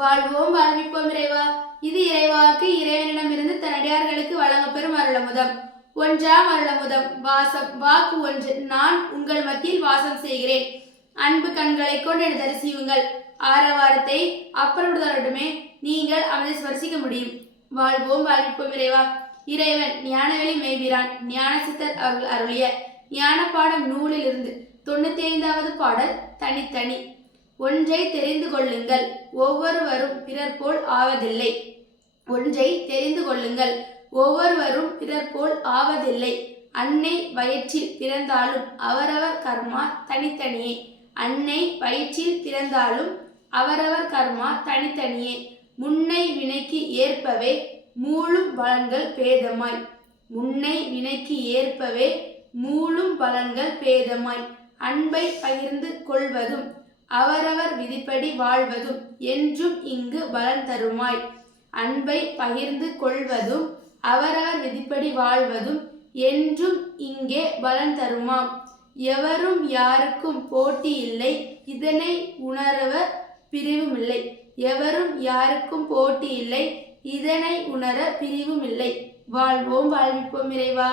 வாழ்வோம் வாழ்விப்போம் இறைவா. இது இறைவாக்கு இறைவனிடமிருந்து தன் அடியார்களுக்கு வழங்கப்பெறும் அருளமுதம். ஒன்றாம் அருளமுதம். வாசம். வாக்கு ஒன்று. நான் உங்கள் மத்தியில் வாசம் செய்கிறேன். அன்பு கண்களை கொண்டு என தரிசியுங்கள். ஆரவாரத்தை அப்புறப்படுத்தலுமே நீங்கள் அவனை ஸ்பர்சிக்க முடியும். வாழ்வோம் வாழ்விப்போம் இறைவா. இறைவன் ஞானவெளி மெய்பிரான் ஞான சித்தர் அவர்கள் அருளிய ஞான பாடம் நூலிலிருந்து 95வது பாடல். தனித்தனி. ஒன்றை தெரிந்து கொள்ளுங்கள், ஒவ்வொருவரும் பிறர் போல் ஆவதில்லை. ஒன்றை தெரிந்து கொள்ளுங்கள், ஒவ்வொருவரும் பிறர் போல் ஆவதில்லை. அன்னை வயிற்றில் பிறந்தாலும் அவரவர் கர்மா தனித்தனியே. அன்னை வயிற்றில் பிறந்தாலும் அவரவர் கர்மா தனித்தனியே. முன்னை வினைக்கு ஏற்பவே மூளும் பலன்கள் பேதமாய். முன்னை வினைக்கு ஏற்பவே மூளும் பலன்கள் பேதமாய். அன்பை பகிர்ந்து கொள்வதும் அவரவர் விதிப்படி வாழ்வதும் என்றும் இங்கு பலன் தருமாய். அன்பை பகிர்ந்து கொள்வதும் அவரவர் விதிப்படி வாழ்வதும் என்றும் இங்கே பலன் தருமாம். எவரும் யாருக்கும் போட்டி இல்லை, இதனை உணர்வர் பிரிவுமில்லை. எவரும் யாருக்கும் போட்டி இல்லை, இதனை உணர பிரிவுமில்லை. வாழ்வோம் வாழ்விப்போம் இறைவா.